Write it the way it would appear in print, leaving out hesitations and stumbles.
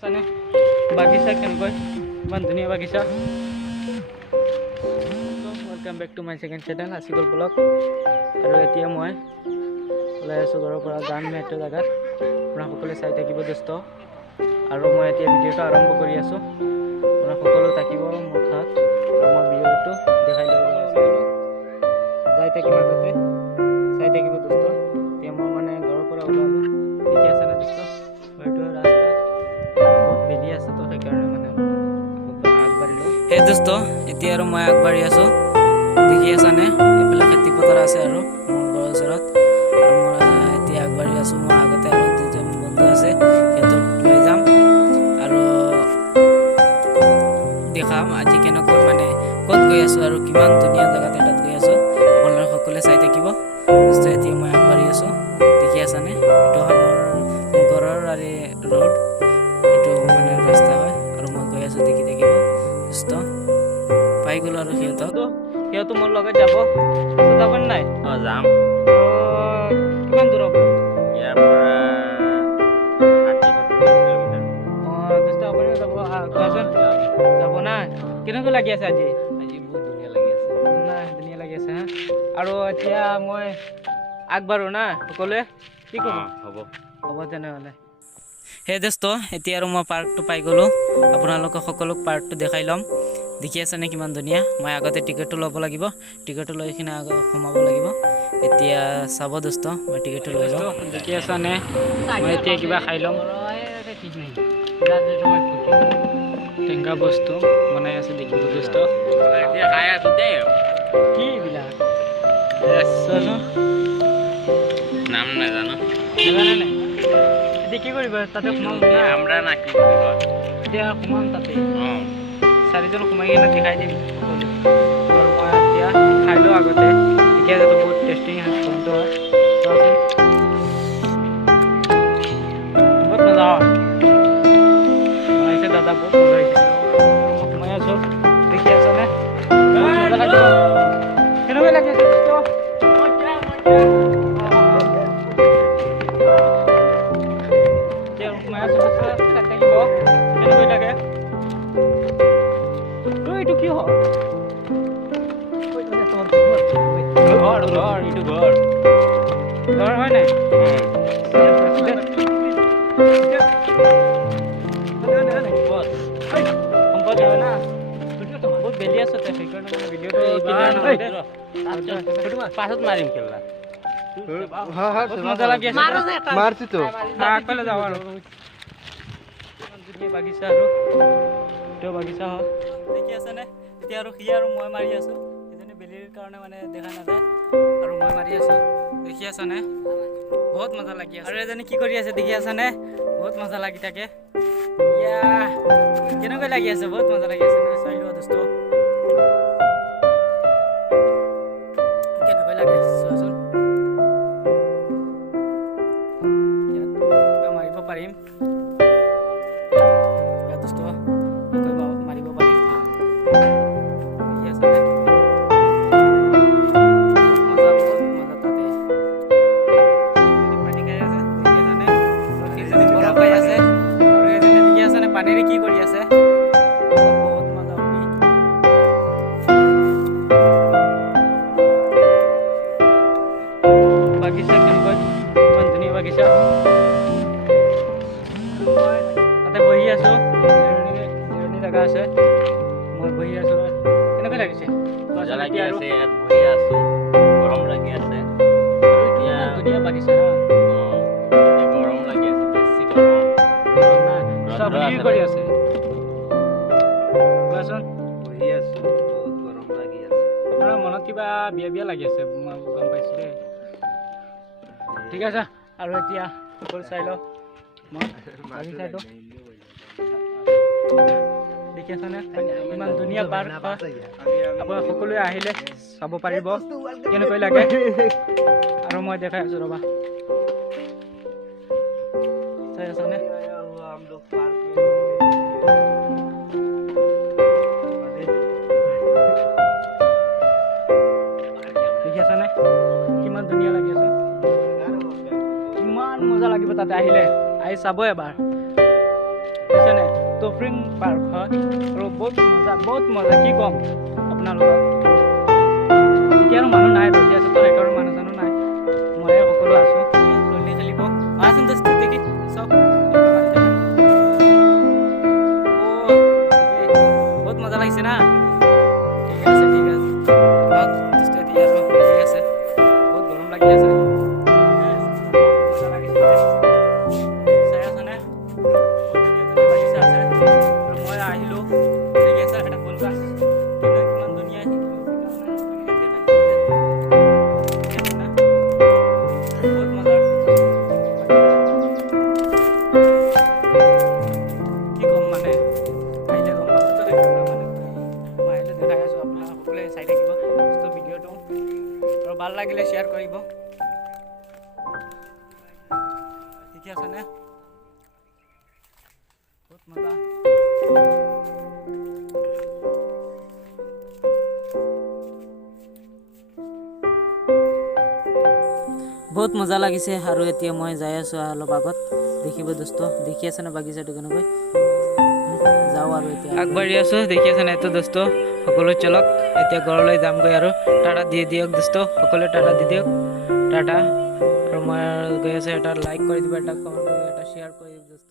চানে বাগিচা কেনেকৈ ইমান ধুনীয়া বাগিচা। Welcome back to my second channel আছিগল ব্লগ। আৰু এতিয়া মই ওলাই আছোঁ ঘৰৰ পৰা, যাম এইটো জেগাত, আপোনাৰ সকলোৱে চাই থাকিব দোস্ত। আৰু মই এতিয়া ভিডিঅ'টো আৰম্ভ কৰি আছোঁ, আপোনাৰ সকলো থাকিব মোৰ ঠাত। আৰু মই ভিডিঅ'টো দেখাই লৈ গৈ আছোঁ, যাই থাকিম আগতে, চাই থাকিব দোস্ত। এতিয়া মই মানে ঘৰৰ পৰা ওলালোঁ, দেখি আছে না দোস্ত, এইটো ৰাস্তা বহুত বেলি আছে তো সেইকাৰণে মানে আগবাঢ়িলোঁ। সেই দোস্ত এতিয়া আৰু মই আগবাঢ়ি আছোঁ, দেখি আছানে এইফালে খেতি পথাৰ আছে আৰু মোৰ ঘৰৰ ওচৰত। আৰু মই এতিয়া আগবাঢ়ি আছোঁ, মোৰ আগতে আৰু দুজন বন্ধু আছে, সিহঁতক লৈ যাম আৰু দেখাম আজি কেনেকৈ মানে ক'ত গৈ আছোঁ আৰু কিমান ধুনীয়া জেগাত এটাত গৈ আছোঁ, আপোনালোকে সকলোৱে চাই থাকিব দোস্ত। এতিয়া মই আগবাঢ়ি আছোঁ, দেখি আছানে, এইটো হয় মোৰ ঘৰৰ ৰোড, এইটো মানে ৰাস্তা হয় আৰু মই গৈ আছোঁ, দেখি থাকিব দোস্ত। পাই গ'লো আৰু সিহঁতো মোৰ লগত যাব, যাব নাই? যাম। কিমান দূৰ হ'ব ইয়াৰ পৰা 60-70 কিলোমিটাৰ। দোস্ত আপুনিও যাব, কোৱাচোন যাব না? কেনেকৈ লাগি আছে আজি? আজি বহুত ধুনীয়া লাগি আছে। নাই ধুনীয়া লাগি আছে হা। আৰু এতিয়া মই আগবাঢ়ো না সকলোৱে, কি ক'ব? হ'ব তেনেহ'লে। সেই দোস্ত এতিয়া আৰু মই পাৰ্কটো পাই গ'লোঁ, আপোনালোকক সকলোক পাৰ্কটো দেখাই ল'ম। দেখি আছেনে কিমান ধুনীয়া। মই আগতে টিকেটটো ল'ব লাগিব, টিকেটটো লৈ কিনে সোমাব লাগিব। এতিয়া চাব দোস্ত, মই টিকেটটো লৈ লওঁ। দেখি আছানে, মই এতিয়া কিবা খাই ল'ম, টেঙা বস্তু বনাই আছে, দেখিব দোস্ত। এতিয়া খাই আছোঁ দেই। কি এইবিলাক চোৱাচোন, নাম নাজানো। নাজানে নাই? এতিয়া কি কৰিব, তাতে সোমাম না? আমৰা না কি বুলি কয়? এতিয়া সোমাম তাতে, অঁ, চাৰিজন সোমাই কিনে দেখাই দিম সকলো। আৰু মই এতিয়া খাই লওঁ আগতে, এতিয়া যাতে বহুত টেষ্টি বন্ধ হয়, চোৱাচোন বহুত মজা হয় বনাইছে দাদা, বহুত মজা হৈছে। মই সোমাই আছোঁ, দেখি আছানে, বহুত মজা লাগিব। কেনেকৈ লাগি আছে দোস্ত? এতিয়া সোমাই আছোঁ দোস্ত, চাই থাকিব কেনেকৈ লাগে। এইটো কি হয়? ঘৰ এইটো ঘৰ। ঘৰ হয় নাই? সম্পদ হয় না? বহুত বেলি আছে সেইকাৰণে মানে ভিডিঅ'টো পাছত মাৰিম কেলা। বহুত মজা লাগি আছে। মাৰছি তো। আগফালে যাওঁ আৰু ধুনীয়া বাগিচা, আৰু এইটো বাগিচা হয়, দেখি আছেনে? এতিয়া আৰু সি আৰু মই মাৰি আছোঁ, সেইজনী বেলিৰ কাৰণে মানে দেখা নাযায়, আৰু মই মাৰি আছোঁ, দেখি আছানে? বহুত মজা লাগি আছে। আৰু এজনী কি কৰি আছে দেখি আছানে? বহুত মজা লাগি থাকে। ইয়া কেনেকৈ লাগি আছে, বহুত মজা লাগি আছে না, চাই লোৱা দোস্ত কেনেকৈ লাগে চোৱাচোন। ইয়াত কিবা মাৰিব পাৰিম দোস্ত, মাৰিব পাৰিম, দেখি আছানে? বহুত মজা তাতে পানী খাই আছে, দেখি আছানে? সেইজনী বৰফ খাই আছে, আৰু এজনী দেখি আছানে পানীৰে কি কৰি আছে। বহুত মজা উঠি বাগিচা, কেনেকৈ ইমান ধুনীয়া বাগিচা। তাতে বহি আছোঁ, জিৰণি জেগা আছে, মই বহি আছোঁ। কেনেকৈ লাগিছে? মজা লাগি আছে, ইয়াত বহি আছোঁ, গৰম লাগি আছে। আৰু এইটো ইমান ধুনীয়া বাগিচা হা। এতিয়া গৰম লাগি আছে, বেছি গৰম। আপুনি কি কৰি আছে কোৱাচোন? বহি আছোঁ, বহুত গৰম লাগি আছে। আপোনাৰ মনত কিবা বিয়া বিয়া লাগি আছে, মই গম পাইছোঁ দেই। ঠিক আছে, আৰু এতিয়া সকলো চাই লওঁ, মই বাগিচাটো দেখি আছানে, ইমান ধুনীয়া পাৰ্ক হয়। আপোনাৰ সকলোৱে আহিলে চাব পাৰিব কেনেকৈ লাগে, আৰু মই দেখাই আছোঁ ৰ'বা, চাই আছানে? দেখি আছানে কিমান ধুনীয়া লাগি আছে, কিমান মজা লাগিব তাতে আহিলে, আহি চাব এবাৰ, বুজিছানে? তফৰিং পাৰ্ক হয় আৰু বহুত মজা কি ক'ম আপোনালোকক এতিয়া আৰু মানুহ নাই ৰখি আছে তো সেইকাৰণে মানুহ চানুহ নাই মই সকলো আছোঁ চলি খেলিব আছোন দোস্ত দেখি চাওক বহুত মজা লাগিছে না ঠিক আছে দোস্ত এতিয়া আৰু খেলি আছে বহুত গৰম লাগি আছে মজা লাগিছে চাই আছনে বাগিচা আছে আৰু মই আহিলোঁ দেখি আছে এটা ফুল গছ কিন্তু কিমান ধুনীয়া বহুত মজা কি ক'ম মানে আহিলে গম পাব তো সেইকাৰণে মানে মই আহিলে দেখাই আছোঁ আপোনালোকে সকলোৱে চাই থাকিব ভিডিঅ'টো আৰু ভাল লাগিলে শ্বেয়াৰ কৰিব ঠিকে আছেনে বহুত মজা বহুত মজা লাগিছে আৰু এতিয়া মই যাই আছোঁ অলপ আগত দেখিব দোস্ত দেখি আছে না বাগিচাটো কেনেকৈ যাওঁ আৰু এতিয়া আগবাঢ়ি আছোঁ দেখি আছে না এইটো দোস্ত সকলো চলক এতিয়া ঘৰলৈ যামগৈ আৰু টাটা দি দিয়ক দোস্ত সকলোৱে টাটা দি দিয়ক টাটা আৰু মই গৈ আছোঁ এটা লাইক কৰি দিব এটা কমেণ্ট কৰি এটা শ্বেয়াৰ কৰি দিয়ক দোস্ত